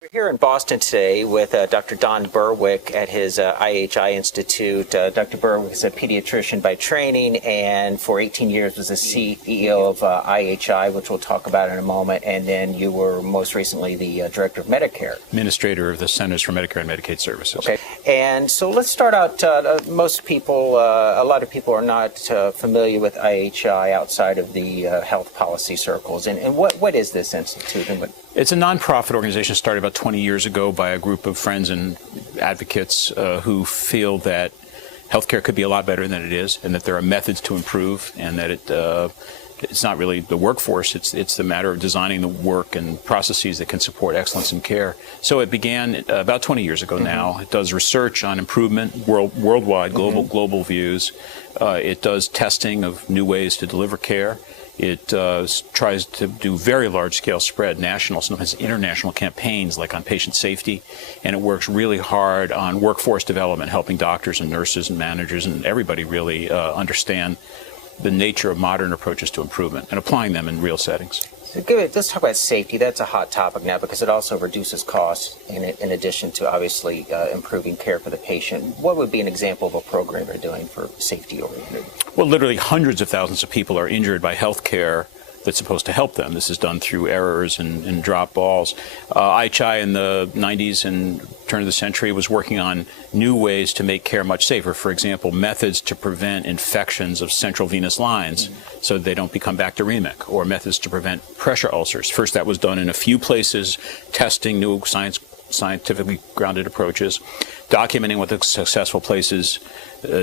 We're here in Boston today with Dr. Don Berwick at his IHI Institute. Dr. Berwick is a pediatrician by training and for 18 years was the CEO of IHI, which we'll talk about in a moment, and then you were most recently the Director of Medicare. Administrator of the Centers for Medicare and Medicaid Services. Okay, and so let's start out. Most people, a lot of people are not familiar with IHI outside of the health policy circles. And what is this institute? And It's a nonprofit organization started about 20 years ago by a group of friends and advocates who feel that healthcare could be a lot better than it is, and that there are methods to improve, and that it's not really the workforce, it's the matter of designing the work and processes that can support excellence in care. So it began about 20 years ago now. It does research on improvement, worldwide, global views. It does testing of new ways to deliver care. It tries to do very large-scale spread, national, sometimes international campaigns like on patient safety, and it works really hard on workforce development, helping doctors and nurses and managers and everybody really understand the nature of modern approaches to improvement and applying them in real settings. So let's talk about safety. That's a hot topic now because it also reduces costs in addition to obviously improving care for the patient. What would be an example of a program you're doing for safety-oriented? Well, literally hundreds of thousands of people are injured by health care that's supposed to help them. This is done through errors and drop balls. IHI in the 90s and turn of the century was working on new ways to make care much safer. For example, methods to prevent infections of central venous lines so that they don't become bacteremic, or methods to prevent pressure ulcers. First, that was done in a few places, testing new scientifically grounded approaches, documenting what the successful places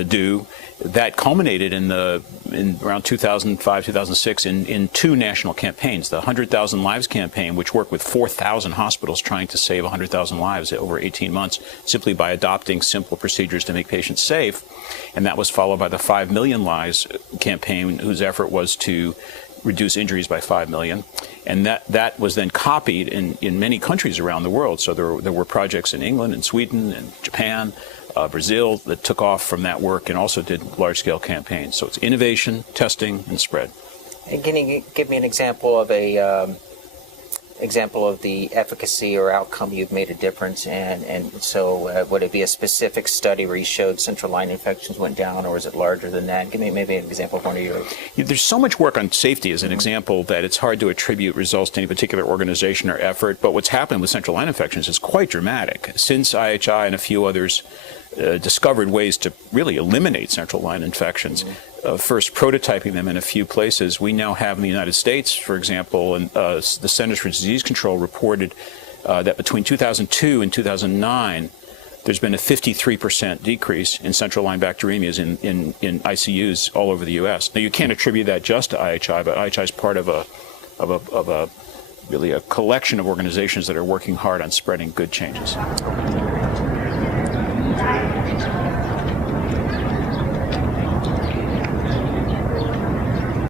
do. That culminated in around 2005, 2006 in two national campaigns, the 100,000 Lives campaign, which worked with 4,000 hospitals trying to save 100,000 lives over 18 months simply by adopting simple procedures to make patients safe. And that was followed by the 5 Million Lives campaign, whose effort was to reduce injuries by 5 million. And that was then copied in many countries around the world. So there were projects in England and Sweden and Japan, Brazil, that took off from that work and also did large-scale campaigns. So it's innovation, testing, and spread. And can you give me an example of the efficacy or outcome you've made a difference in? And so would it be a specific study where you showed central line infections went down, or is it larger than that? Give me maybe an example of one of yours. There's so much work on safety as an example that it's hard to attribute results to any particular organization or effort. But what's happened with central line infections is quite dramatic. Since IHI and a few others discovered ways to really eliminate central line infections, first prototyping them in a few places, we now have in the United States, for example, and the Centers for Disease Control reported that between 2002 and 2009, there's been a 53% decrease in central line bacteremias in ICUs all over the U.S. Now, you can't attribute that just to IHI, but IHI is part of really a collection of organizations that are working hard on spreading good changes.